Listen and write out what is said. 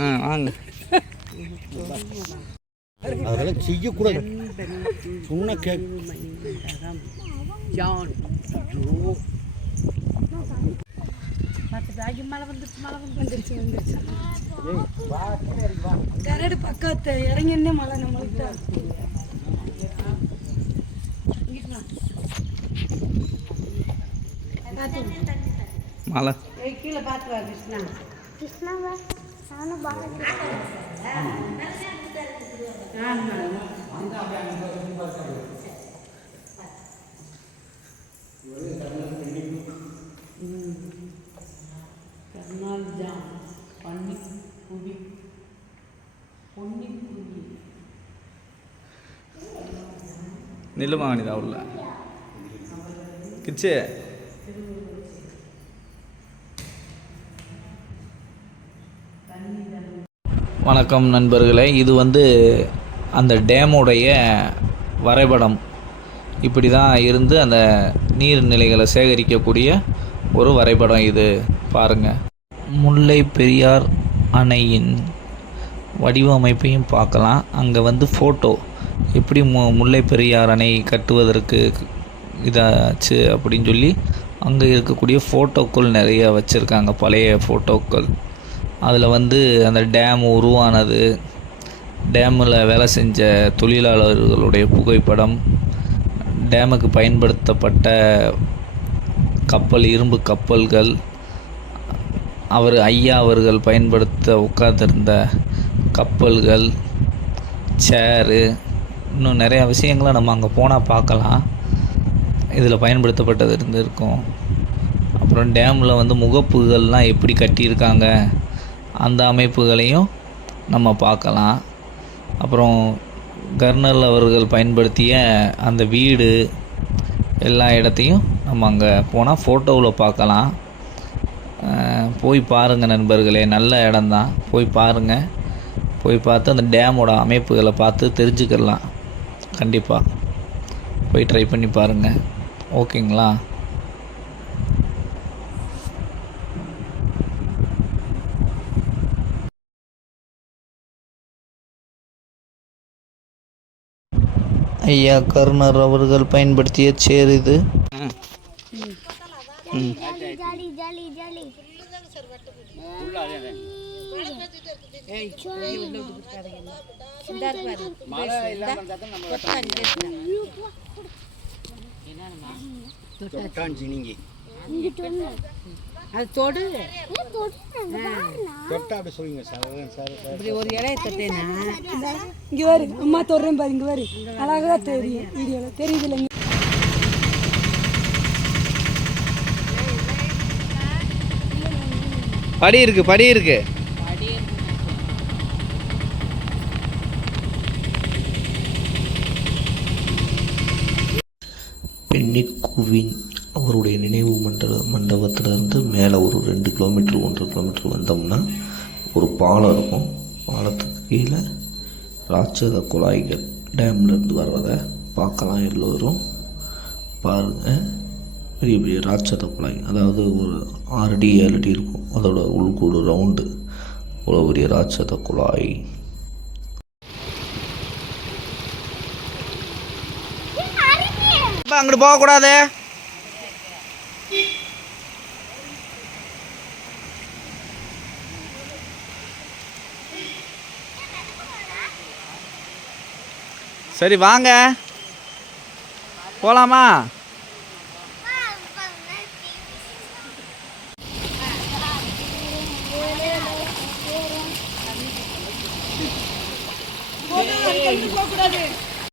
ஆ வாங்க. அதெல்லாம் செய்யக்கூடாது. சொன்ன கேக் ஜான். மற்ற பேக்கி மழை வந்துருச்சு மழை வந்து வந்துருச்சு வந்துருச்சு கரடு பக்கத்து இறங்கினே மழை நம்மளுக்கு மழை கீழே பார்த்து வா கிருஷ்ணா கிருஷ்ணாவா நானும் பாலகிருஷ்ணன் கர்னால் பொன்னி அனிதா உள்ள கிச்சே. வணக்கம் நண்பர்களே இது வந்து அந்த டேமுடைய வரைபடம். இப்படி தான் இருந்து அந்த நீர்நிலைகளை சேகரிக்கக்கூடிய ஒரு வரைபடம் இது. பாருங்கள் முல்லை பெரியார் அணையின் வடிவமைப்பையும் பார்க்கலாம். அங்கே வந்து ஃபோட்டோ எப்படி மு முல்லை பெரியார் அணை கட்டுவதற்கு இதாச்சு அப்படின்னு சொல்லி அங்கே இருக்கக்கூடிய ஃபோட்டோக்கள் நிறைய வச்சுருக்காங்க. பழைய ஃபோட்டோக்கள் அதில் வந்து அந்த டேம் உருவானது. டேமில் வேலை செஞ்ச தொழிலாளர்களுடைய புகைப்படம். டேமுக்கு பயன்படுத்தப்பட்ட கப்பல் இரும்பு கப்பல்கள். அவர் ஐயா அவர்கள் பயன்படுத்த உட்கார்ந்திருந்த கப்பல்கள் சேரு இன்னும் நிறையா விஷயங்களை நம்ம அங்கே போனால் பார்க்கலாம். இதில் பயன்படுத்தப்பட்டது இருந்திருக்கும். அப்புறம் டேமில் வந்து முகப்புகள்லாம் எப்படி கட்டியிருக்காங்க அந்த அமைப்புகளையும் நம்ம பார்க்கலாம். அப்புறம் கர்னல் அவர்கள் பயன்படுத்திய அந்த வீடு எல்லா இடத்தையும் நம்ம அங்கே போனால் ஃபோட்டோவில் பார்க்கலாம். போய் பாருங்கள் நண்பர்களே நல்ல இடம்தான். போய் பாருங்கள் போய் பார்த்து அந்த டேமோட அமைப்புகளை பார்த்து தெரிஞ்சுக்கலாம். கண்டிப்பாக போய் ட்ரை பண்ணி பாருங்கள் ஓகேங்களா? ஐயா கருணர் அவர்கள் பயன்படுத்திய சேர் இது. ஜாலி அது தொடு தொட்டா அப்படி சொல்லுங்க சார் சார் இப்படி ஒரு இலைய தொட்டேனா இங்கே அம்மா தொடுறேன் பாரு இங்கே அழகா தெரியும் வீடியோல தெரியுதுல படி இருக்கு படி இருக்கு. பென்னிக்குவின் அவருடைய நினைவு மண்டல மண்டபத்திலேருந்து மேலே ஒரு ரெண்டு கிலோமீட்டர் ஒன்றரை கிலோமீட்டர் வந்தோம்னா ஒரு பாலம் இருக்கும். பாலத்துக்கு கீழே ராட்சத குழாய்கள் டேம்லேருந்து வர்றதை பார்க்கலாம் எல்லோரும். பாருங்கள் பெரிய பெரிய ராட்சத குழாய். அதாவது ஒரு ஆறு அடி ஏழு அடி இருக்கும். அதோட உள்கூடு ரவுண்டு அவ்வளோ பெரிய ராட்சத குழாய். இப்போ அங்கிட்டு போகக்கூடாது. சரி வாங்க. போலாமா? போக கூடாது